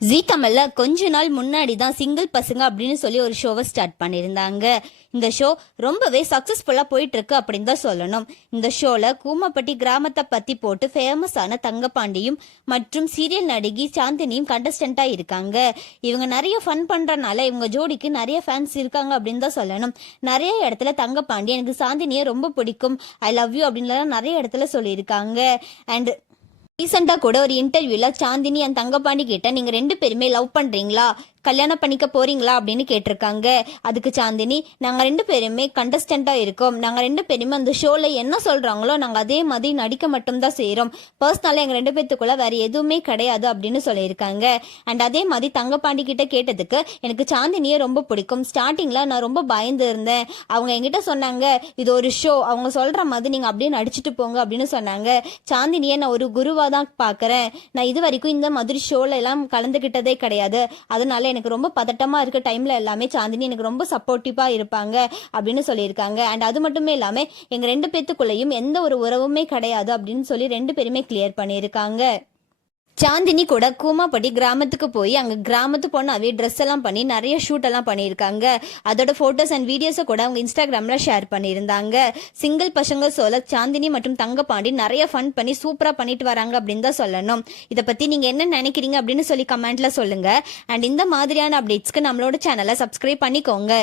ஜீ தமிழ்ல கொஞ்ச நாள் முன்னாடி தான் சிங்கிள் பசங்க அப்படின்னு சொல்லி ஒரு ஷோவை ஸ்டார்ட் பண்ணியிருந்தாங்க. இந்த ஷோ ரொம்பவே சக்சஸ்ஃபுல்லா போயிட்டு இருக்கு அப்படின்னு தான் சொல்லணும். இந்த ஷோல கூமப்பட்டி கிராமத்தை பத்தி போட்டு ஃபேமஸான தங்கப்பாண்டியும் மற்றும் சீரியல் நடிகை சாந்தினியும் கண்டஸ்டண்டா இருக்காங்க. இவங்க நிறைய ஃபன் பண்றதுனால இவங்க ஜோடிக்கு நிறைய ஃபேன்ஸ் இருக்காங்க அப்படின்னு தான் சொல்லணும். நிறைய இடத்துல தங்கப்பாண்டி எனக்கு சாந்தினியை ரொம்ப பிடிக்கும், ஐ லவ் யூ அப்படின்னு நிறைய இடத்துல சொல்லியிருக்காங்க. அண்ட் ரீசெண்டா கூட ஒரு இன்டர்வியூல சாந்தினி அண்ட் தங்கப்பாண்டி கிட்ட நீங்க 2 பேருமே லவ் பண்றீங்களா, கல்யாணம் பண்ணிக்க போறீங்களா அப்படின்னு கேட்டிருக்காங்க. அதுக்கு சாந்தினி, நாங்க 2 பேருமே கண்டஸ்டண்டா இருக்கோம், நாங்க 2 பேருமே அந்த ஷோல என்ன சொல்றாங்களோ நாங்க அதே மாதிரி நடிக்க மட்டும்தான் செய்யறோம், பர்சனலா எங்க 2 பேத்துக்குள்ள வேற எதுவுமே கிடையாது அப்படின்னு சொல்லியிருக்காங்க. அண்ட் அதே மாதிரி தங்கப்பாண்டி கிட்ட கேட்டதுக்கு எனக்கு சாந்தினியை ரொம்ப பிடிக்கும், ஸ்டார்டிங்ல நான் ரொம்ப பயந்து இருந்தேன், அவங்க என்கிட்ட சொன்னாங்க இது ஒரு ஷோ, அவங்க சொல்ற மாதிரி நீங்க அப்படியே நடிச்சுட்டு போங்க அப்படின்னு சொன்னாங்க. சாந்தினியை நான் ஒரு குருவா தான் பாக்குறேன், நான் இது வரைக்கும் இந்த மாதிரி ஷோல எல்லாம் கலந்துகிட்டதே கிடையாது, அதனால எனக்கு ரொம்ப பதட்டமா இருக்க டைம்ல எல்லாமே சாந்தினி எனக்கு ரொம்ப சப்போர்ட்டிவா இருப்பாங்க அப்படின்னு சொல்லியிருக்காங்க. அண்ட் அது மட்டுமே இல்லாம எங்க 2 பேத்துக்குள்ளேயும் எந்த ஒரு உறவுமே கிடையாது அப்படின்னு சொல்லி 2 பேருமே கிளியர் பண்ணியிருக்காங்க. சாந்தினி கூட கூமாப்பட்டி கிராமத்துக்கு போய் அங்கே கிராமத்து பொண்ணாவே ட்ரெஸ் எல்லாம் பண்ணி நிறைய ஷூட் எல்லாம் பண்ணியிருக்காங்க. அதோட ஃபோட்டோஸ் அண்ட் வீடியோஸை கூட அவங்க இன்ஸ்டாகிராமில் ஷேர் பண்ணியிருந்தாங்க. சிங்கிள் பசங்க சோல சாந்தினி மற்றும் தங்கப்பாண்டி நிறைய ஃபன் பண்ணி சூப்பராக பண்ணிட்டு வராங்க அப்படின்னு தான் சொல்லணும். இதை பற்றி நீங்கள் என்ன நினைக்கிறீங்க அப்படின்னு சொல்லி கமெண்ட்ல சொல்லுங்க. அண்ட் இந்த மாதிரியான அப்டேட்ஸ்க்கு நம்மளோட சேனலை சப்ஸ்கிரைப் பண்ணிக்கோங்க.